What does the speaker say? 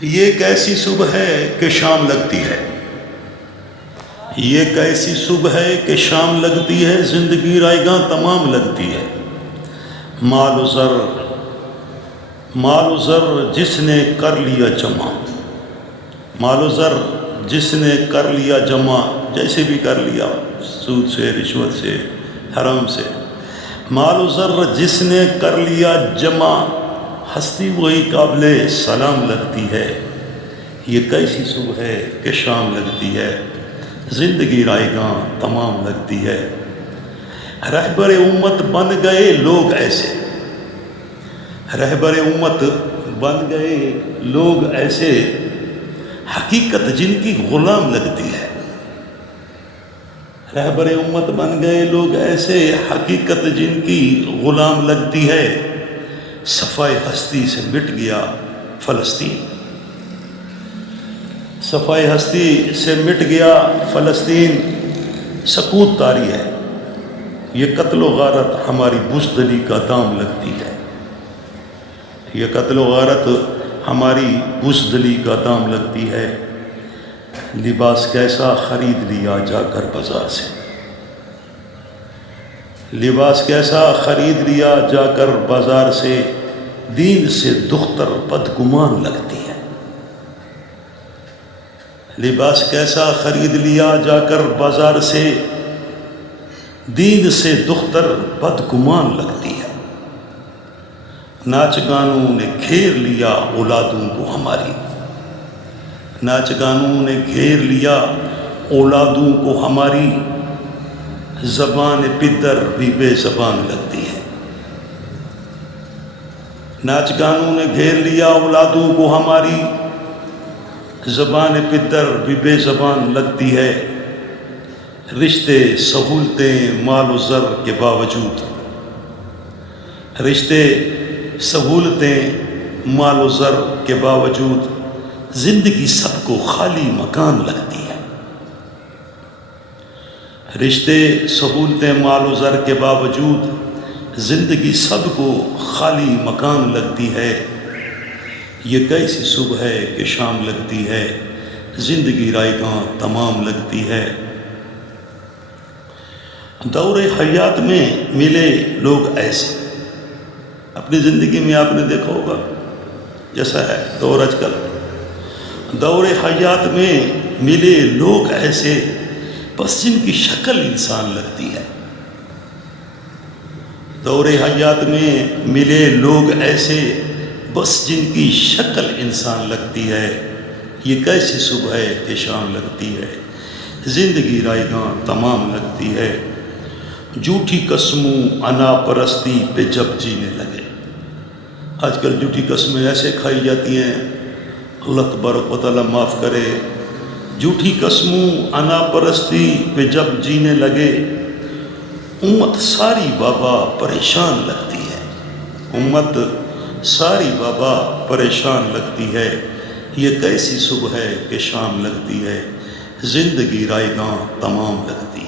یہ ایک ایسی صبح ہے کہ شام لگتی ہے، یہ ایک ایسی صبح ہے کہ شام لگتی ہے، زندگی رائگاں تمام لگتی ہے۔ مال و زر جس نے کر لیا جمع، مال و زر جس نے کر لیا جمع، جیسے بھی کر لیا، سود سے، رشوت سے، حرام سے، مال و زر جس نے کر لیا جمع، ہستی وہی قابل سلام لگتی ہے۔ یہ کیسی صبح ہے کہ شام لگتی ہے، زندگی رائگاں تمام لگتی ہے۔ رہبر امت بن گئے لوگ ایسے، رہبر امت بن گئے لوگ ایسے، حقیقت جن کی غلام لگتی ہے۔ رہبر امت بن گئے لوگ ایسے، حقیقت جن کی غلام لگتی ہے۔ صفائے ہستی سے مٹ گیا فلسطین، صفائے ہستی سے مٹ گیا فلسطین، سکوت طاری ہے۔ یہ قتل و غارت ہماری بزدلی کا دام لگتی ہے، یہ قتل و غارت ہماری بزدلی کا دام لگتی ہے۔ لباس کیسا خرید لیا جا کر بازار سے، لباس کیسا خرید لیا جا کر بازار سے، دین سے دختر بدگمان لگتی ہے۔ لباس کیسا خرید لیا جا کر بازار سے، دین سے دختر بدگمان لگتی ہے۔ ناچ گانوں نے گھیر لیا اولادوں کو ہماری، ناچ گانوں نے گھیر لیا اولادوں کو ہماری، زبان پدر بھی بے زبان لگتی ہے۔ ناچ گانوں نے گھیر لیا اولادوں کو ہماری، زبان پدر بھی بے زبان لگتی ہے۔ رشتے سہولتیں مال و زر کے باوجود، رشتے سہولتیں مال و زر کے باوجود، زندگی سب کو خالی مکان لگتی ہے۔ رشتے سہولتیں مال و زر کے باوجود، زندگی سب کو خالی مکان لگتی ہے۔ یہ کیسی صبح ہے کہ شام لگتی ہے، زندگی رائگاں تمام لگتی ہے۔ دور حیات میں ملے لوگ ایسے، اپنی زندگی میں آپ نے دیکھا ہوگا جیسا ہے دور آج کل، دور حیات میں ملے لوگ ایسے، بس جن کی شکل انسان لگتی ہے۔ دور حیات میں ملے لوگ ایسے، بس جن کی شکل انسان لگتی ہے۔ یہ کیسی صبح ہے کہ شام لگتی ہے، زندگی رائگاں تمام لگتی ہے۔ جھوٹی قسموں انا پرستی پہ جب جینے لگے، آج کل جھوٹی قسمیں ایسے کھائی جاتی ہیں، اللہ تبارک و تعالیٰ معاف کرے۔ جھوٹی قسموں انا پرستی پہ جب جینے لگے، امت ساری بابا پریشان لگتی ہے، امت ساری بابا پریشان لگتی ہے۔ یہ کیسی صبح ہے کہ شام لگتی ہے، زندگی رائگاں تمام لگتی ہے۔